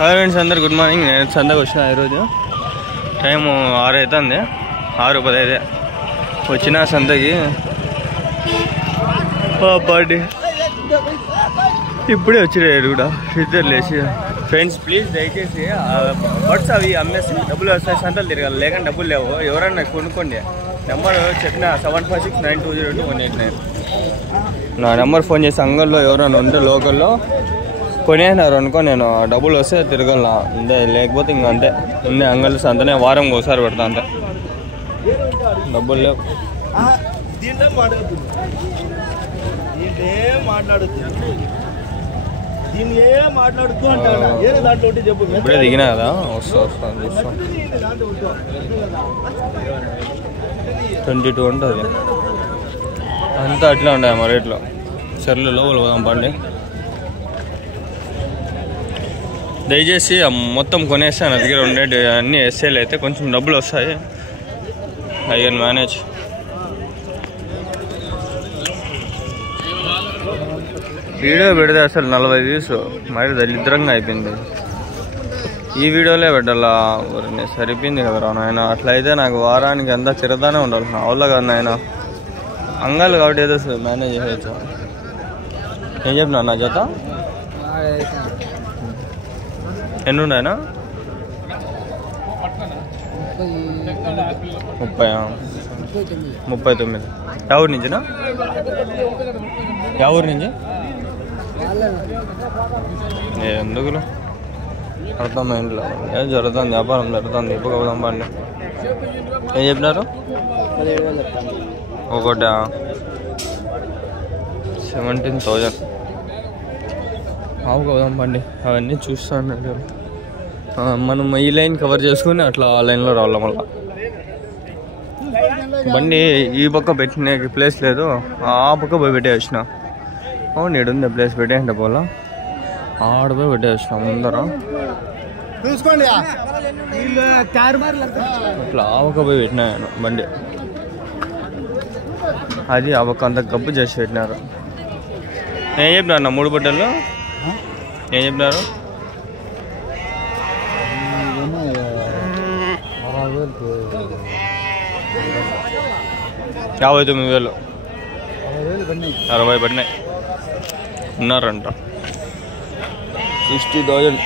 Hi friends, అందరు good morning. నేను సందకి వచ్చిన ఈరోజు టైం 6 అవుతుంది, 6:15 వచ్చిన సందకి. బర్త్డే ఇప్పుడే వచ్చినాడు కూడా ఇద్దరు లేచి. ఫ్రెండ్స్ ప్లీజ్ దయచేసి బర్డ్స్ అవి అమ్మేసి డబ్బులు వస్తాయి, సంతలు తిరగాలి, లేకుండా డబ్బులు లేవు. ఎవరన్నా కొనుక్కోండి. నెంబర్ చెప్పిన 7569022189. నా నెంబర్ ఫోన్ చేసి అంగల్లో ఎవరైనా ఉంటే లోకల్లో కొనేసినారు అనుకో, నేను డబ్బులు వస్తే తిరగల అంతే, లేకపోతే ఇంక అంతే. ఉంది అంగల్ అంతనే వారంకి ఒకసారి పెడతా అంతే. డబ్బులు లేవు. ఇప్పుడే దిగినా కదా, వస్తాను 22 ఉంటుంది అంతా. అట్లా ఉంటాయి మా రేట్లో. సర్లు లోపల పోదాం పండి. దయచేసి మొత్తం కొనేస్తాను. నా దగ్గర ఉండేటి అన్ని ఎస్ఏలు అయితే కొంచెం డబ్బులు వస్తాయి. I can manage. వీడియో పెడితే అసలు 40 వ్యూస్ మరి దరిద్రంగా అయిపోయింది. ఈ వీడియోలే పెట్టాలా సరిపోయింది కదరా నాయన. అట్లా అయితే నాకు వారానికి అంతా తిరగతానే ఉండాలి. నా వల్ల కాదు నాయన. అంగాలు కాబట్టి ఏదో మేనేజ్ చేయవచ్చు. ఏం చెప్పినా నా జత ఎన్ని ఉన్నాయనా? 39. ఎవరి నుంచినా? ఎవరి నుంచి? ఎందుకులో అర్థమైందిలో ఏం జరుగుతుంది, వ్యాపారం జరుగుతుంది. ఇప్పుడు అవుదాం పండి. ఏం చెప్పినారు? ఒకట 17,000. ఆవుకు అవుదాం పండి. అవన్నీ చూస్తాను. మనం ఈ లైన్ కవర్ చేసుకుని అట్లా ఆ లైన్లో రావాలి. మళ్ళీ బండి ఈ పక్క పెట్టిన ప్లేస్ లేదు, ఆ పక్క పోయి పెట్టేసిన. అవును ఈడుంది ప్లేస్, పెట్టేయండి పోలా. ఆడ పోయి పెట్టేసిన ముందర. అట్లా ఆ పక్క పోయి పెట్టినాను బండి. అది ఆ పక్క అంతా గబ్బు చేసి పెట్టినారు. ఏం చెప్పినారు నా 3 బట్టలు? ఏం చెప్పినారు? 59,000. 60 పడినాయి. ఉన్నారంట 60,000.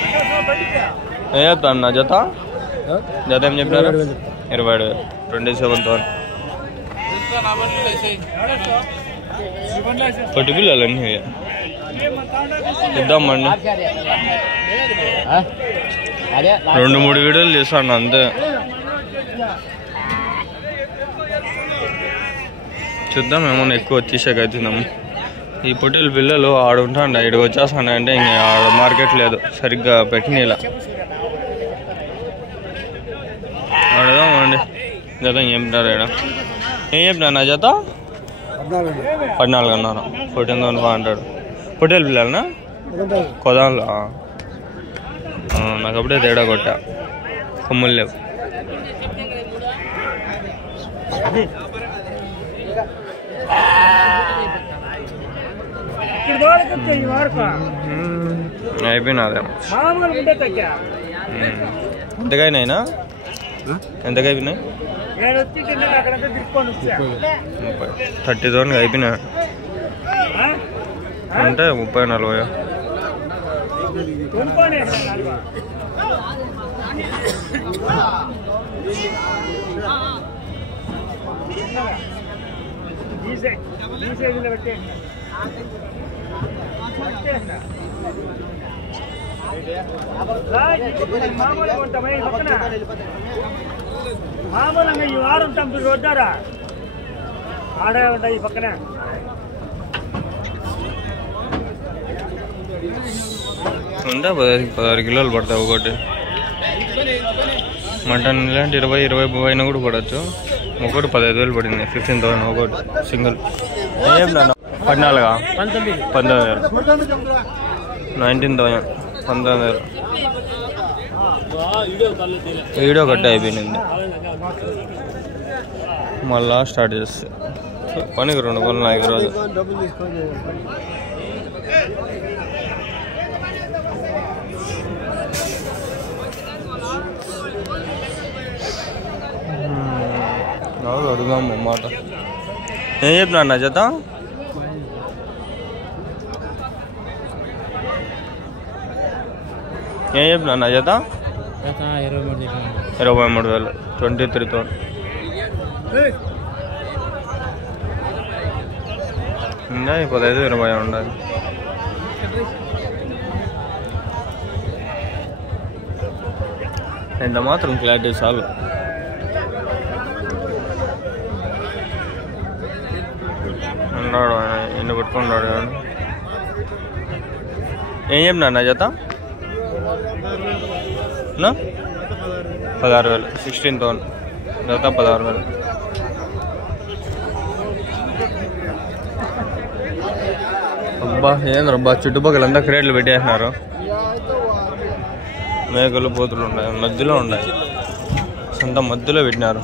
ఏం చెప్తాను నా జత? జత ఏం చెప్పినారు? 27,000. 27,000. పొట్టి పిల్లలన్నీ ఇద్దామండి. 2-3 వీడియోలు చేస్తాను అంతే. చూద్దాం ఏమన్నా ఎక్కువ తీసాక అవుతున్నాము. ఈ పొట్టేలు పిల్లలు ఆడ ఉంటాండి, ఇక్కడికి వచ్చేస్తాను అంటే ఇంక ఆడ మార్కెట్ లేదు, సరిగ్గా పెట్టినలా. ఆడదామండి. జత ఏం చెప్తారు? ఇక్కడ ఏం చెప్పినా నా జత? 14,500. 14,500. పొట్టేలు పిల్లలనా? కొదాంలో నాకు అప్పుడే తేడా కొట్టా. కొమ్ములు లేవు. అయిపోయినాదే. ఎంతకైనా? ఎంతకైపోయినాయి? 30,000 అయిపోయినా అంటే 30-40. మామూలుగా ఈ వారం టంపులు కొట్టారా ఆడే ఉంటాయి ఈ పక్కనే. ఉంటే 16 కిలోలు పడతాయి ఒకటి. మటన్ ఇలాంటి 20 పైన కూడా పడవచ్చు. ఒకటి 15,000 పడింది. 15,000 ఒకటి సింగిల్. ఏం 14 19,000. 19,000 19,000. వీడియో కట్ అయిపోయింది. మళ్ళా స్టార్ట్ చేస్తే పనికి 2 కొలను 5 రోజు. అడుగుదాం మాట. ఏం చెప్పినా అన్న జత? ఏం చెప్పినా అన్న జత? 23,000 23,000. ఇంకా 15-20 ఉండాలి. ఎంత మాత్రం క్లారిటీ చాలు. ఉన్నాడు ఆయన ఎన్ని పెట్టుకున్నాడు. ఏం చెప్పినా అన్న జత? 16,000 16,000 జత 16,000. అబ్బా ఏంద్రబ్బా చుట్టుపక్కల అంతా క్రేట్లు పెట్టేసినారు. మేకలు పోతులు ఉన్నాయి, మధ్యలో ఉన్నాయి, సొంత మధ్యలో పెట్టినారు.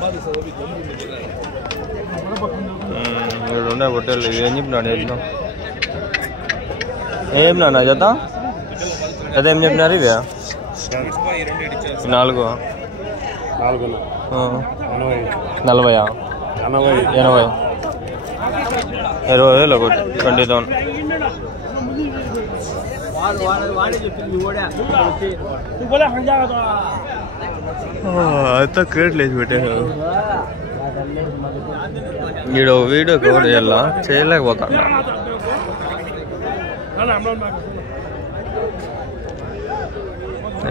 ఇక్కడ ఉండే హోటల్ ఏం చెప్పినాడు? ఏం చెప్పినా జత? జత ఏం చెప్పినారు? ఇదే 4 40 80 20,000 ఒకటి 20,000. అంతా క్రేట్లు వేసి పెట్టారు. వీడు వీడియో కవర్ చేయాలా చేయలేకపోతాడు.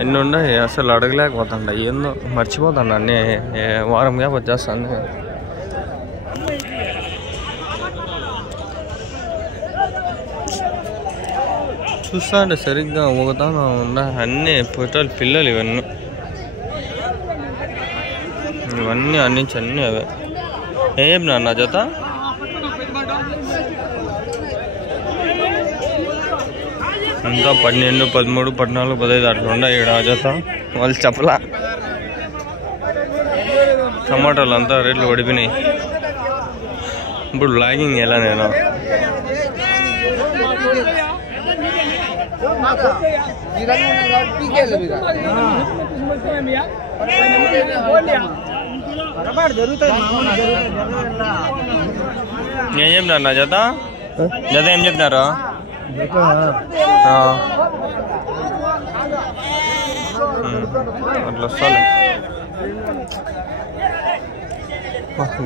ఎన్ని ఉన్నాయి అసలు అడగలేకపోతాండ. ఏందో మర్చిపోతాను అన్నీ. వారం గ్యాప్ వచ్చేస్తాను. చూస్తా అంటే సరిగ్గా ఒకతాను ఉండ. అన్నీ పొట్టాలు పిల్లలు ఇవన్నీ అన్నించి అన్నీ అవే. ఏం నా జత? ఇంకా 12, 13, 14, 15 అట్లా ఉన్నాయి ఇక్కడ జత. వాళ్ళు చెప్పలా. టమాటాలు అంతా రేట్లు పడిపోయినాయి. ఇప్పుడు లాగింగ్ ఎలా నేను ఏం చెప్పినారు నా జత? జత ఏం చెప్పినారు? అట్లా వస్తాను.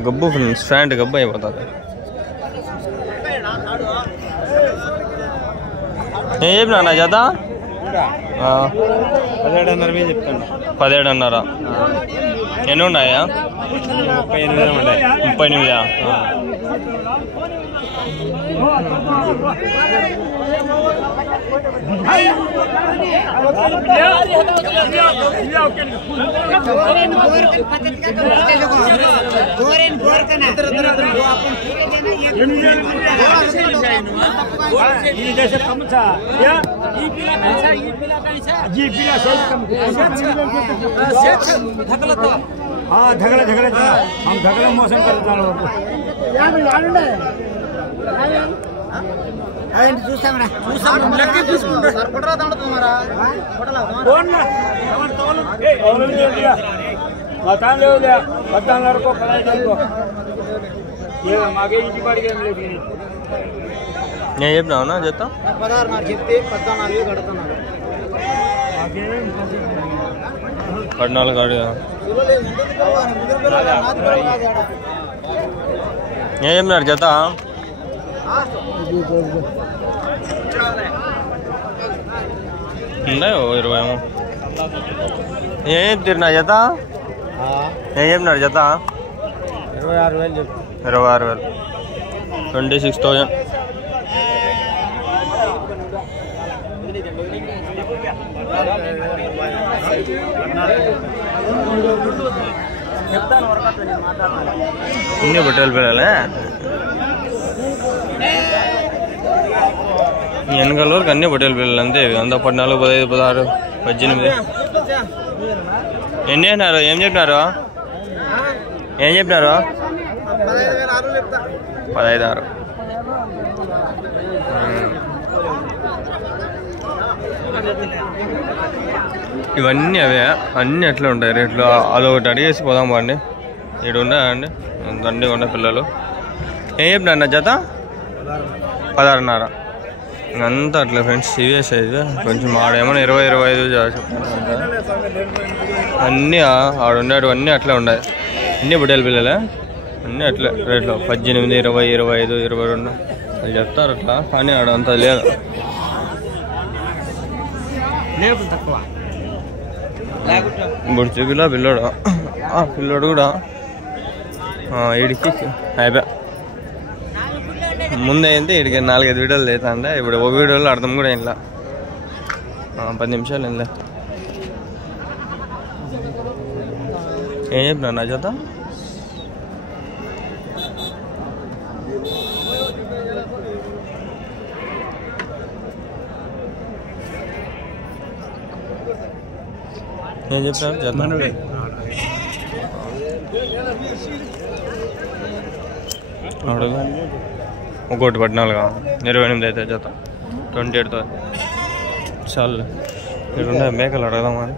గబ్బు ఫ్రెండ్స్, ఫ్యాంట్ గబ్బు అయిపోతుంది. ఏం చెప్పినా నా జత? 17,500 చెప్తాను. 17,500. ఎన్ని ఉన్నాయా? 38 ఉన్నాయి. 38. झगड़ा हम झगड़ा मौसम करता నేను చెప్పినావునా చెప్తా? 16 చెప్తే 14 కడుతున్నారు. 14 కాదు. ఏం చెప్పినారు జత? ఉన్నాయో 20 ఏమో. ఏం చెప్తారు నా జత? ఏం చెప్పినారు జత? 26,000 చెప్తారు. 26,000 26,000. ఇన్ని బట్టలు పిల్లలే వెనకాల వరకు అన్ని బట్టలు పిల్లలు అంతే. 14, 15, 16, 18. ఎన్ని చెప్పినారు? ఏం చెప్పినారు? ఏం చెప్పినారు? 15,600. ఇవన్నీ అవే, అన్నీ ఎట్లా ఉంటాయి రేట్లు? అదొకటి అడిగేసి పోదాం బాండి. ఇక్కడ ఉన్నాయండి దండిగా ఉండే పిల్లలు. ఏం చెప్పినా జత 16.5 అంతా అట్లా ఫ్రెండ్స్. ఇవే సైజు కొంచెం ఆడేమో 20-25 చెప్తాను. అన్నీ ఆడుండేవి అన్నీ అట్లే ఉన్నాయి. అన్నీ బుడ్డల పిల్లలే అన్నీ అట్లే రేట్లో 18, 20, 25, 22 అది చెప్తారు అట్లా. కానీ ఆడంతా లేదు. ఇప్పుడు చూపిలా పిల్లోడు పిల్లోడు కూడా వీడికి అయిపోయా. ముందే అయితే వీడికి 4-5 వీడియోలు అవుతాండే. ఇప్పుడు ఒక వీడియోలో అర్థం కూడా ఇలా 10 నిమిషాలు ఇలా. ఏం చెప్పినా నా చేత ఏం చెప్పినారు చేత అడుగు. 114 28 అయితే చేత 28 చాలు. ఇక్కడ ఉండే మేకలు అడగదామని.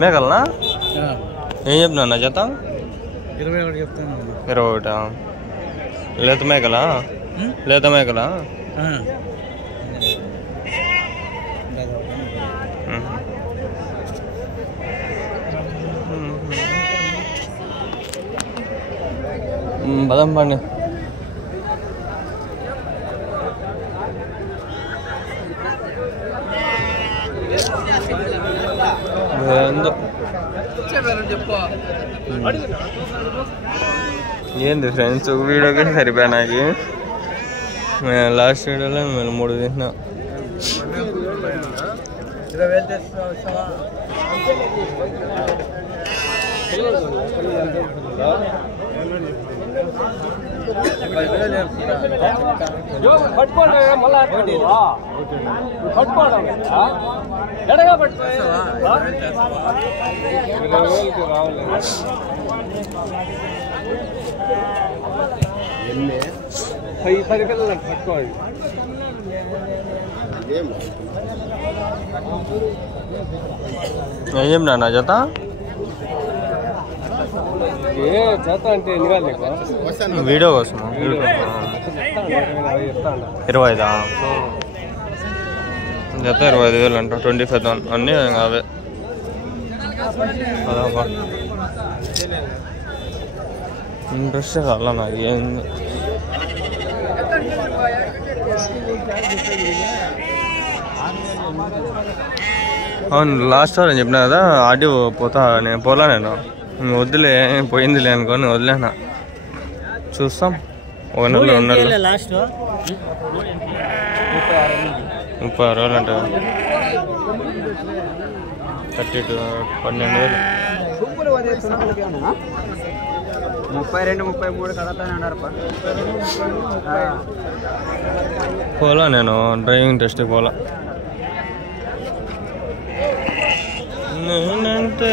మేకలనా ఏం చెప్పినా నా చేత 21 చెప్తాను. 21 లేత మేకలా? లేత మేకలా? బదం పండి ఏంది ఫ్రెండ్స్ ఒక వీడియోకి సరిపోయా నాకు. లాస్ట్ వీడియోలో మేము 3 తీసినా. ఏం నా జత అంటే వీడియో కోసం 25 జత 25,000 అంట. 25 అన్నీ అవే. ఇంట్రెస్ట్ కాల నాకు ఏంది. అవును లాస్ట్ వారం చెప్పినా కదా ఆడియో పోతా. నేను పోలా, నేను వద్దులే పోయిందిలే అనుకోని వదిలేనా. చూస్తాం ఒక నెలలో 1 నెల 30 రోజులు అంటే 12,000. 32-33 కడతానే అన్నారు. పోలా, నేను డ్రైవింగ్ టెస్ట్కి పోలా. నేనంటే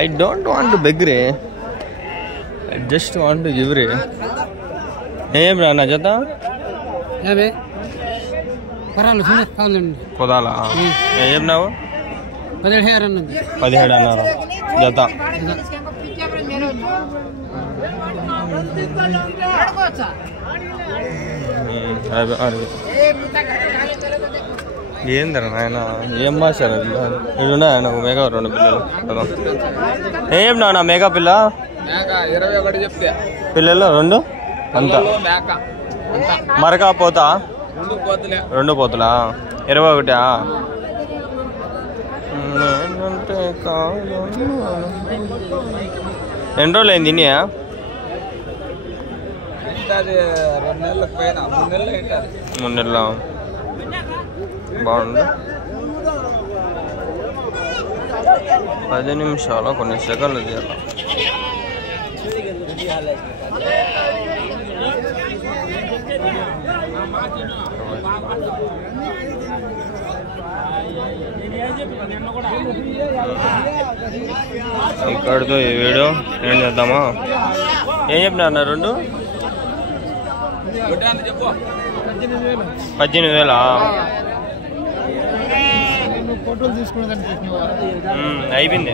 I don't want to beg రే, I just want to give రే. ఏం రా నా జత పొదాలా? ఏం చెప్పినావు? 17 అన్నారు జత. ఏందరా నాయన ఏం మాసారు ఇడున్నా నాకు మేఘా 2 పిల్లలు. ఏం నా మేఘా పిల్ల 21 చెప్తే పిల్లలు 2 అంతా మరకా పోతా 2 పోతులా 21. ఎన్ని రోజులు అయింది తిని? 3 నెలలు బాగుంది. 10 నిమిషాలు కొన్ని సెకండ్లు తీయాలి. ఇక్కడితో ఈ వీడియో ఏం చేద్దామా? ఏం చెప్పినా 2 18,000 ఫోటోలు తీసుకునేదాన్ని అయిపోయింది.